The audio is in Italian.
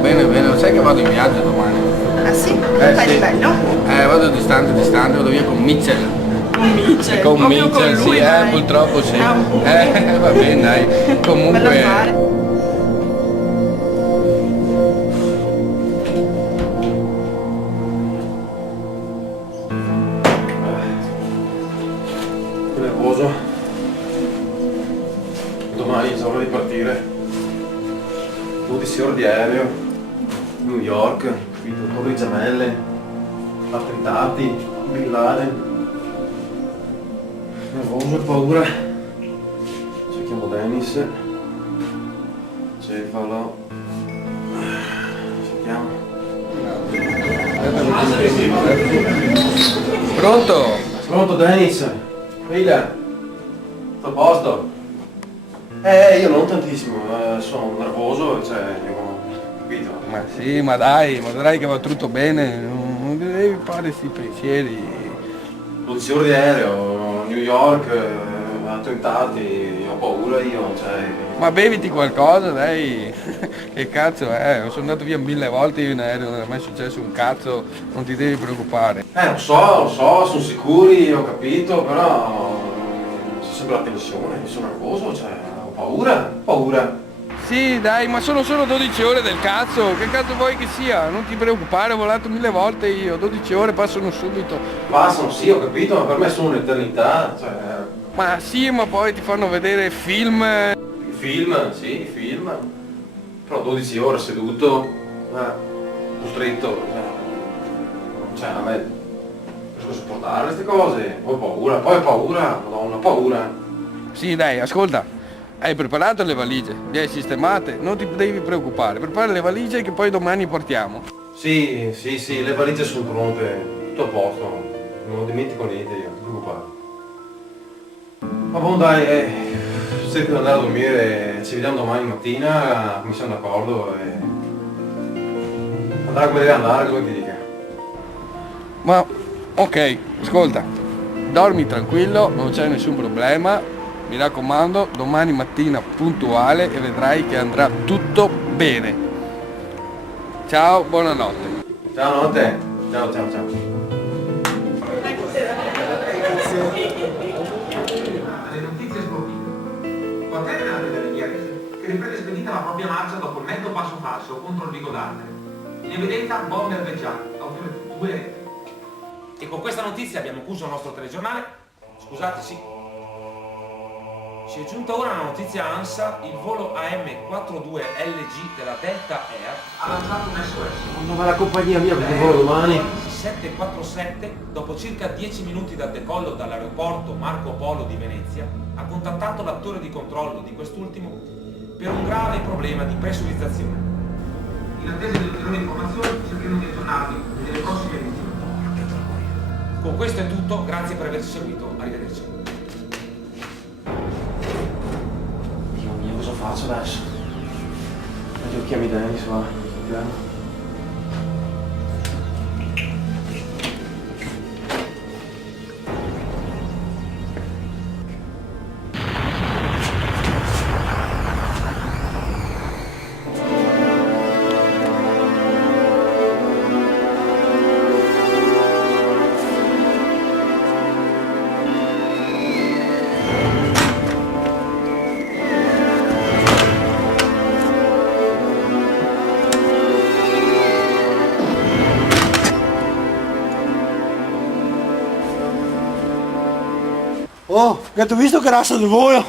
bene, bene, lo sai che vado in viaggio domani? Ah sì? Fai Sì. di bello? Vado distante, vado via con Mitchell. Con Mitchell. Con Proprio Mitchell, con lui, sì, dai. purtroppo sì. Ah, Va bene, dai. bello Comunque. affare. Nervoso. Domani è ora di partire. 12 ore di aereo. New York, capito? Torri Gemelle, attentati, Bin Laden. Nervoso e paura. Cerchiamo Dennis. Cefalo. Cerchiamo. Pronto? Pronto Dennis? Figlia? Tutto a posto? Io non tantissimo, sono nervoso, cioè, capito? Ma sì, ma dai, ma vedrai che va tutto bene, non devi fare sti pensieri. 12 ore di aereo, New York, attentati, ho paura io, cioè. Ma beviti qualcosa, dai. Che cazzo è? Sono andato via 1000 volte io in aereo, non è mai successo un cazzo, non ti devi preoccupare. Lo so, sono sicuri, ho capito, però c'è sempre la tensione, sono nervoso, cioè, ho paura. Sì, dai, ma sono solo 12 ore del cazzo, che cazzo vuoi che sia? Non ti preoccupare, ho volato 1000 volte io, 12 ore passano subito. Passano, sì, ho capito, ma per me sono un'eternità, cioè. Ma sì, ma poi ti fanno vedere film. Film, sì, film. Però 12 ore seduto, costretto, cioè a me riesco a sopportare queste cose, poi ho paura, madonna, paura. Sì, dai, ascolta, hai preparato le valigie, le hai sistemate, non ti devi preoccupare, prepara le valigie che poi domani portiamo. Sì, le valigie sono pronte, tutto a posto, non dimentico niente io, non ti preoccupare. Ma buon dai, cerco di andare a dormire, ci vediamo domani mattina, come siamo d'accordo, e andare come deve andare, cosa ti dica. Ma, ok, ascolta, dormi tranquillo, non c'è nessun problema, mi raccomando, domani mattina puntuale e vedrai che andrà tutto bene. Ciao, buonanotte. Ciao, notte. Ciao. Le notizie sportive. Quattrena delle Chiarese che riprende spedita la propria marcia dopo il netto passo falso contro il Vigo d'Arte. In evidenza bomber veggiati, autore 2. E con questa notizia abbiamo chiuso il nostro telegiornale. Scusate, sì. Ci è giunta ora la notizia ANSA, il volo AM42LG della Delta Air ha lanciato un SOS. Ma la compagnia mia perché volo domani? 747, dopo circa 10 minuti dal decollo dall'aeroporto Marco Polo di Venezia, ha contattato l'attore di controllo di quest'ultimo per un grave problema di pressurizzazione. In attesa di ulteriori informazioni cercheremo di aggiornarvi nelle prossime edizioni. Con questo è tutto, grazie per averci seguito, arrivederci. Dio mio, cosa faccio adesso? Meglio chiami Dennis, va. Vediamo. Oh, che tu visto che razza di volo?